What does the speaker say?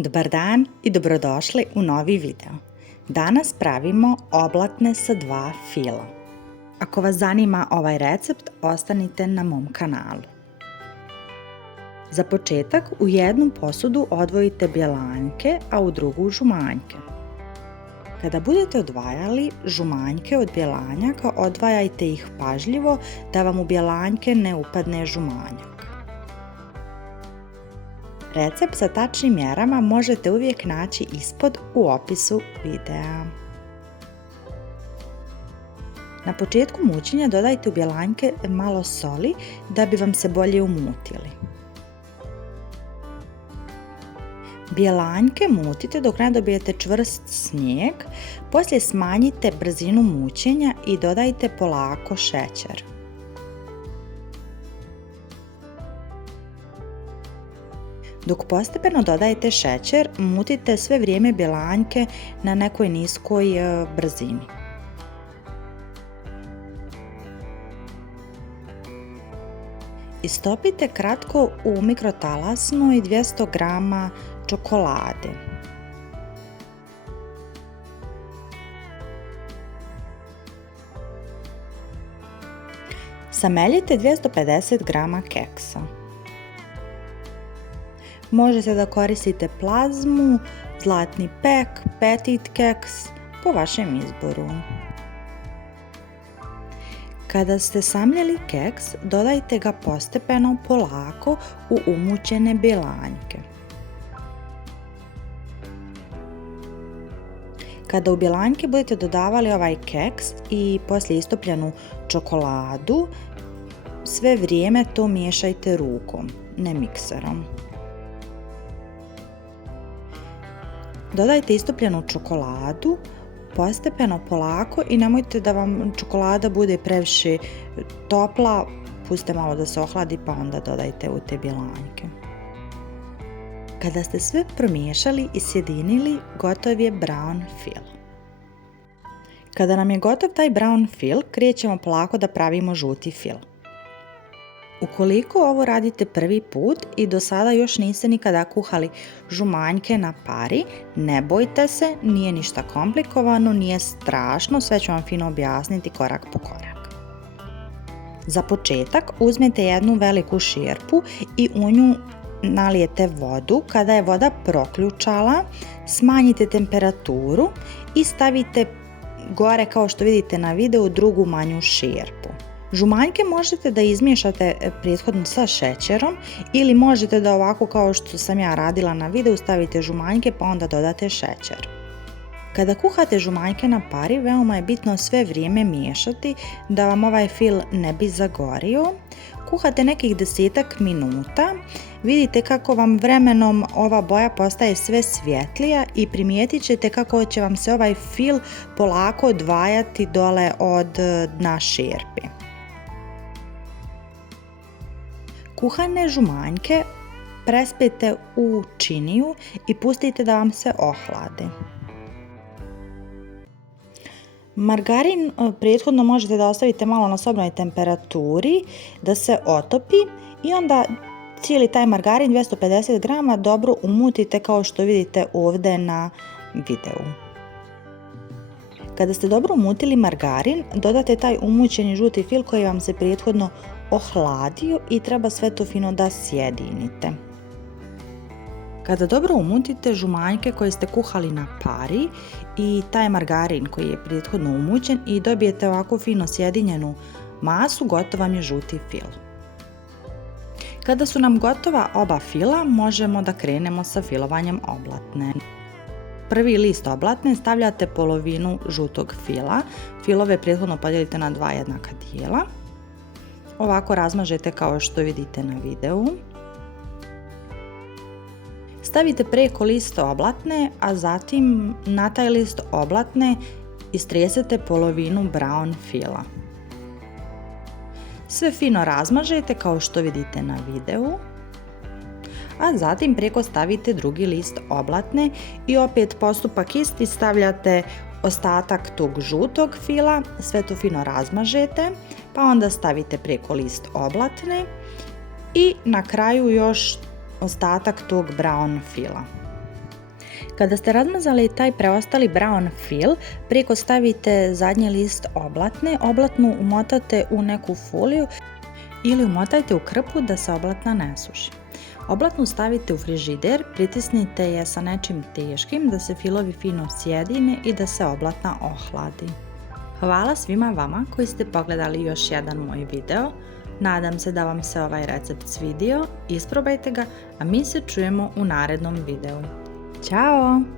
Dobar dan i dobrodošli u novi video. Danas pravimo oblatne sa 2 fila. Ako vas zanima ovaj recept, ostanite na mom kanalu. Za početak u jednu posudu odvojite bjelanjke, a u drugu žumanjke. Kada budete odvajali žumanjke od bjelanjaka, odvajajte ih pažljivo da vam u bjelanjke ne upadne žumanjak. Recept sa tačnim mjerama možete uvijek naći ispod u opisu videa. Na početku mućenja dodajte u bjelanjke malo soli da bi vam se bolje umutili. Bjelanjke mutite dok ne dobijete čvrst snijeg, poslije smanjite brzinu mućenja i dodajte polako šećer. Dok postepeno dodajete šećer, mutite sve vrijeme bjelanjke na nekoj niskoj brzini. Istopite kratko u mikrotalasnoj 200 g čokolade. Sameljite 250 g keksa. Možete da koristite plazmu, zlatni pek, petit keks, po vašem izboru. Kada ste samljeli keks, dodajte ga postepeno polako u umućene bjelanjke. Kada u bjelanjke budete dodavali ovaj keks i poslije istopljenu čokoladu, sve vrijeme to miješajte rukom, ne mikserom. Dodajte istopljenu čokoladu, postepeno polako i nemojte da vam čokolada bude previše topla, pustite malo da se ohladi pa onda dodajte u te bjelanjke. Kada ste sve promiješali i sjedinili, gotov je brown fil. Kada nam je gotov taj brown fil, krećemo polako da pravimo žuti fil. Ukoliko ovo radite prvi put i do sada još niste nikada kuhali žumanjke na pari, ne bojte se, nije ništa komplikovano, nije strašno, sve ću vam fino objasniti korak po korak. Za početak uzmete jednu veliku šerpu i u nju nalijete vodu. Kada je voda proključala, smanjite temperaturu i stavite gore, kao što vidite na videu, drugu manju šerpu. Žumanjke možete da izmiješate prethodno sa šećerom ili možete da ovako kao što sam ja radila na videu stavite žumanjke pa onda dodate šećer. Kada kuhate žumanjke na pari, veoma je bitno sve vrijeme miješati da vam ovaj fil ne bi zagorio. Kuhate nekih 10 minuta, vidite kako vam vremenom ova boja postaje sve svjetlija i primijetit ćete kako će vam se ovaj fil polako odvajati dole od dna šerpe. Kuhane žumanjke prespijte u činiju i pustite da vam se ohlade. Margarin prethodno možete da ostavite malo na sobnoj temperaturi da se otopi i onda cijeli taj margarin 250 g dobro umutite kao što vidite ovdje na videu. Kada ste dobro umutili margarin, dodate taj umućeni žuti fil koji vam se prethodno ohladio i treba sve to fino da sjedinite. Kada dobro umutite žumanjke koje ste kuhali na pari i taj margarin koji je prethodno umućen i dobijete ovako fino sjedinjenu masu, gotov vam je žuti fil. Kada su nam gotova oba fila, možemo da krenemo sa filovanjem oblatne. Prvi list oblatne stavljate polovinu žutog fila, filove prethodno podijelite na 2 jednaka dijela. Ovako razmažete kao što vidite na videu. Stavite preko list oblatne, a zatim na taj list oblatne istresete polovinu brown fila. Sve fino razmažete kao što vidite na videu, a zatim preko stavite drugi list oblatne i opet postupak isti, stavljate ostatak tog žutog fila, sve to fino razmažete, pa onda stavite preko list oblatne i na kraju još ostatak tog brown fila. Kada ste razmazali taj preostali brown fill, preko stavite zadnji list oblatne, oblatnu umotate u neku foliju ili umotajte u krpu da se oblatna ne suši. Oblatnu stavite u frižider, pritisnite je sa nečim teškim da se filovi fino sjedine i da se oblatna ohladi. Hvala svima vama koji ste pogledali još jedan moj video. Nadam se da vam se ovaj recept svidio, isprobajte ga, a mi se čujemo u narednom videu. Ćao!